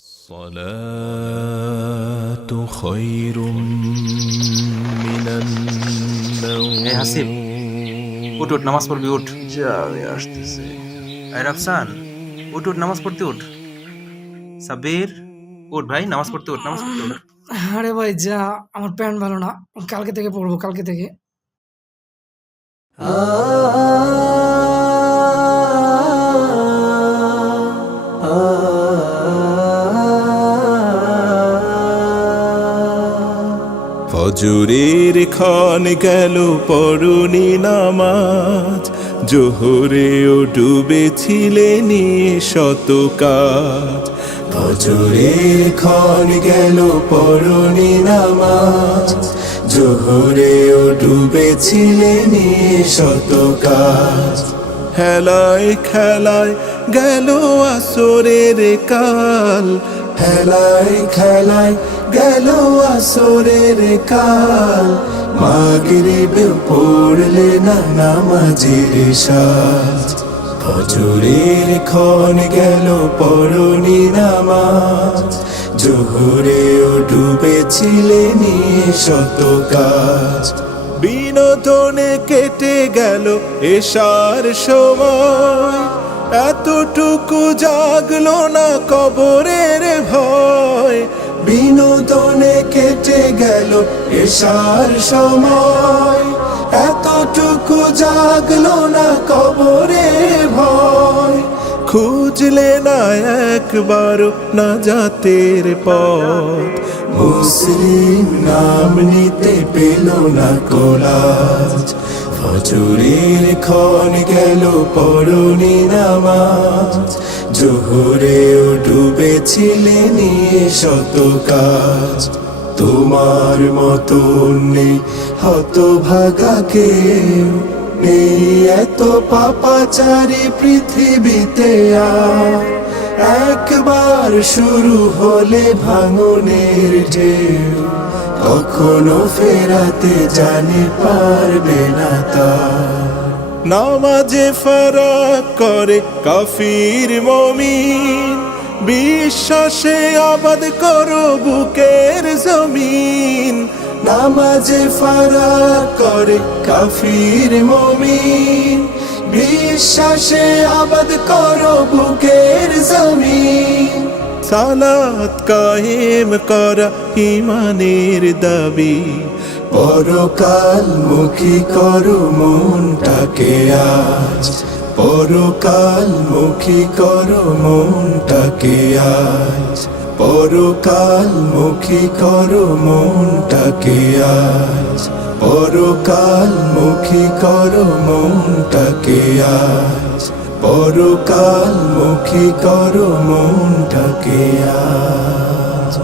الصلاة خير من النوم এই হাসিব, উঠ উঠ, নামাজ পড়বি, উঠ। যা আমি আসতেছি। এই রাফসান, উঠ উঠ, নামাজ পড়তে উঠ। সাব্বির, উঠ ভাই, নামাজ পড়তে উঠ, নামাজ পড়তে উঠ। আরে ভাই যা, আমার প্যান্ট ভালো না, কালকে থেকে পড়বো, কালকে থেকে। ফজরের ক্ষণ গেল পড়নি নামাজ, জোহরেও ডুবেছিলে নিয়ে শত কাজ। ফজরের ক্ষণ গেল পড়নি নামাজ, জোহরেও ডুবেছিলে নিয়ে শত কাজ। হেলায় খেলায় গেল আসরের কাল, হেলায় খেলায় গেল আসরের কাল। মাগরিবে পড়লে না নামাজের সাজ, ফজরের ক্ষণ গেল পড়নি নামাজ, জোহরেও ডুবেছিলে নিয়ে শত কাজ। বিনোদনে কেটে গেল এশার সময়, এতটুকু জাগলো না কবরের ভয়। বিনোদনে কেটে গেল এশার সময়, এতটুকু জাগলো না কবরের ভয়। খুঁজলে না একবারও নাজাতের পথ, মুসলিম নাম নিতে পেল না কোলাজ। ফজরের ক্ষণ গেল পড়নি নামাজ, জোহরেও ডুবেছিলে নিয়ে শত কাজ। তোমার মতন নেই হতভাগা কেউ, নেই এত পাপাচারী পৃথিবীতে আর। একবার শুরু হলে ভাঙনের ঢেউ, কখনো ফেরাতে জানি পারবে না তার। নামাজে ফারাক করে কাফির মুমিন, বিশ্বাসে আবাদ করো বুকের জমিন। নামাজে ফারাক করে কাফির মুমিন, বিশ্বাসে আবাদ করো বুকের জমিন। সালাত কায়েম করা ইমানের দাবি, পরকাল মুখী করো মনটাকে আজ। পরকাল মুখী করো মনটাকে আজ, পরকাল মুখী করো মনটাকে আজ। পরকাল মুখী করো মনটাকে আজ, পরকাল মুখী করো মনটাকে আজ।